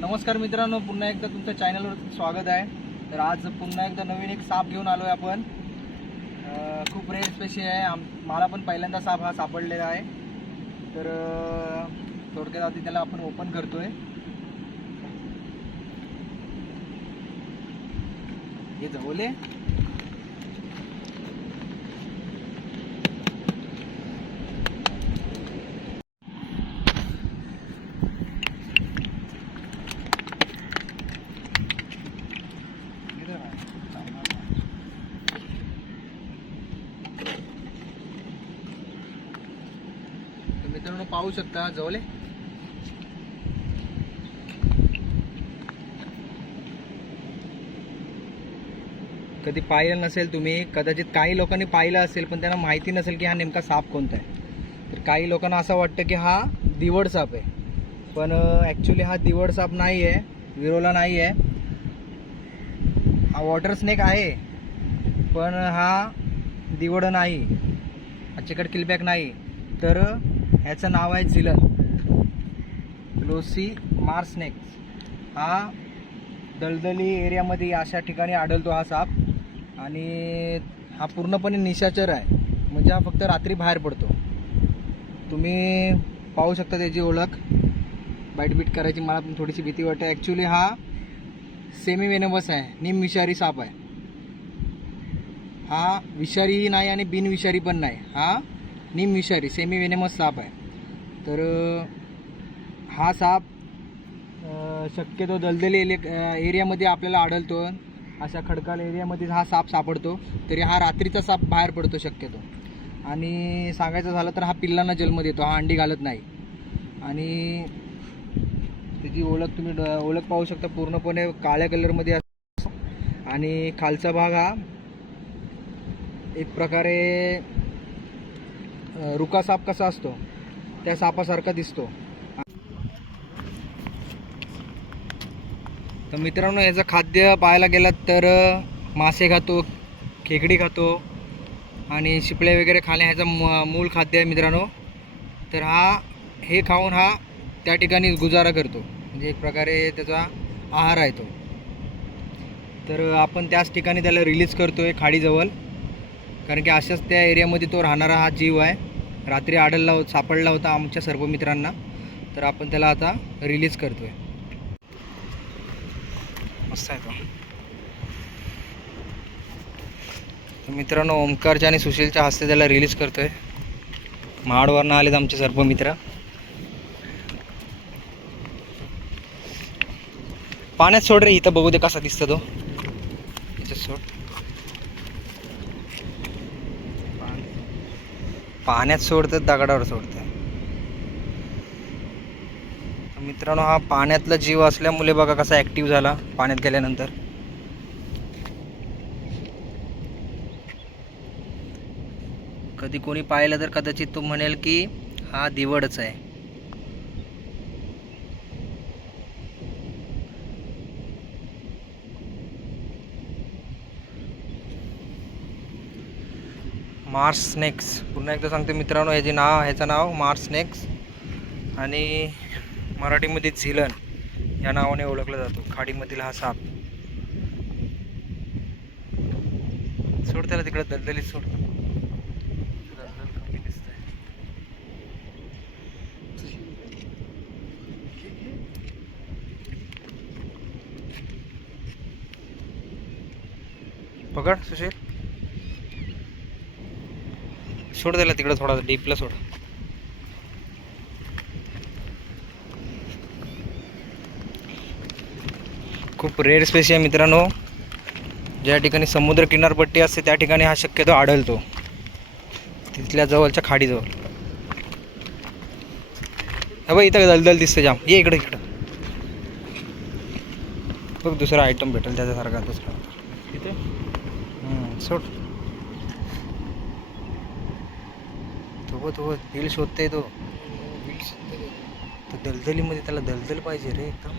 नमस्कार मित्रांनो पुन्हा एकदा तुमच्या चॅनलवर स्वागत आहे. तर आज पुन्हा एकदा नवीन एक साप घेऊन आलो आहे आपण खूप रेअर स्पेशी आहे. आम मला पण पहिल्यांदा साप हा सापडलेला आहे. तर थोडक्यात आधी त्याला आपण ओपन करतोय. हे जवले आहे. तर मित्रांनो पाहू शकता जवळे कधी पाहिलं नसेल तुम्ही कदाचित काही लोकांनी पाहिलं असेल पण त्यांना माहिती नसेल की हा नेमका साप कोणता आहे. तर काही लोकांना असं वाटतं की हा दिवड साप आहे. पण ॲक्च्युली हा दिवड साप नाही आहे विरोला नाही आहे हा वॉटर स्नेक आहे पण हा दिवड नाही. हा चिकट किलबॅक नाही. तर ह्याचं नाव आहे झिलन. ग्लोसी मार हा दलदली एरियामध्ये अशा ठिकाणी आढळतो हा साप. आणि हा पूर्णपणे निशाचर आहे. म्हणजे हा फक्त रात्री बाहेर पडतो. तुम्ही पाहू शकता त्याची ओळख. बाईट बीट करायची मला पण थोडीशी भीती वाटते. ॲक्च्युली हा सेमी वेनमस आहे. निम विषारी साप आहे. हा विषारीही नाही आणि बिनविषारी पण नाही. हा निम विषारी सेमी वेनेमस साप आहे. तर हा साप शक्यतो दलदली एले एरियामध्ये आपल्याला आढळतो. अशा खडकाळ एरियामध्ये हा साप सापडतो. तरी हा रात्रीचा साप बाहेर पडतो शक्यतो. आणि सांगायचं झालं तर हा पिल्लांना जन्म देतो. हा अंडी घालत नाही. आणि त्याची ओळख तुम्ही ड- ओळख पाहू शकता. पूर्णपणे काळ्या कलरमध्ये असतो. आणि खालचा भाग हा एक प्रकारे रुका साप कसा असतो? त्या सापासारखा दिसतो. तर मित्रांनो याचं खाद्य पाहायला गेलात तर मासे खातो खेकडी खातो आणि शिपळे वगैरे खाणे ह्याचं म- मूळ खाद्य आहे मित्रांनो. तर हा हे खाऊन हा त्या ठिकाणी गुजारा करतो. म्हणजे एक प्रकारे त्याचा आहार आहे तो. तर आपण त्याच ठिकाणी त्याला रिलीज करतो आहे खाडीजवळ. कारण की अशाच त्या एरियामध्ये तो राहणारा हा जीव आहे. रात्री आढळला होता सापडला होता आमच्या सर्व मित्रांना. तर आपण त्याला आता रिलीज करतो आहे मस्त आहे तो. मित्रांनो ओमकारच्या आणि सुशीलच्या हस्ते त्याला रिलीज करतो आहे महाडवरनं आलेत आमचे सर्व मित्र. पाण्यात सोड रे इथं बघू दे कसा दिसतो तो. इथं सोड. पाण्यात सोडतं दगडावर सोडतं मित्रांनो हा पाण्यातला जीव असल्यामुळे बघा कसा ॲक्टिव्ह झाला पाण्यात गेल्यानंतर. कधी कोणी पाहिलं तर कदाचित तो म्हणेल की हा दिवडच आहे. मार्स स्नेक्स पुन्हा एकदा सांगते मित्रांनो ह्याचे नाव ह्याचं नाव मार्स स्नेक्स आणि मराठीमध्ये झिलन या नावाने ओळखला जातो. खाडीमधील हा साप. सोड त्याला तिकडे दलदलीत सोड. पकड सुशील. सोड त्याला तिकडे थोडा डीपला सोड. खूप रेअर स्पेस आहे मित्रांनो. ज्या ठिकाणी समुद्र किनारपट्टी असते त्या ठिकाणी हा शक्यतो आढळतो. तिथल्या जवळच्या खाडीजवळ. हा बघ इथं दलदल दिसते जाम. ये इकडे इकडं. बघ दुसरा आयटम भेटेल त्याच्यासारखा दुसरा. सोड. बघ, तो. बघ, बिल शोधते तो तो दलदलीमध्ये त्याला दलदल पाहिजे रे एकदम.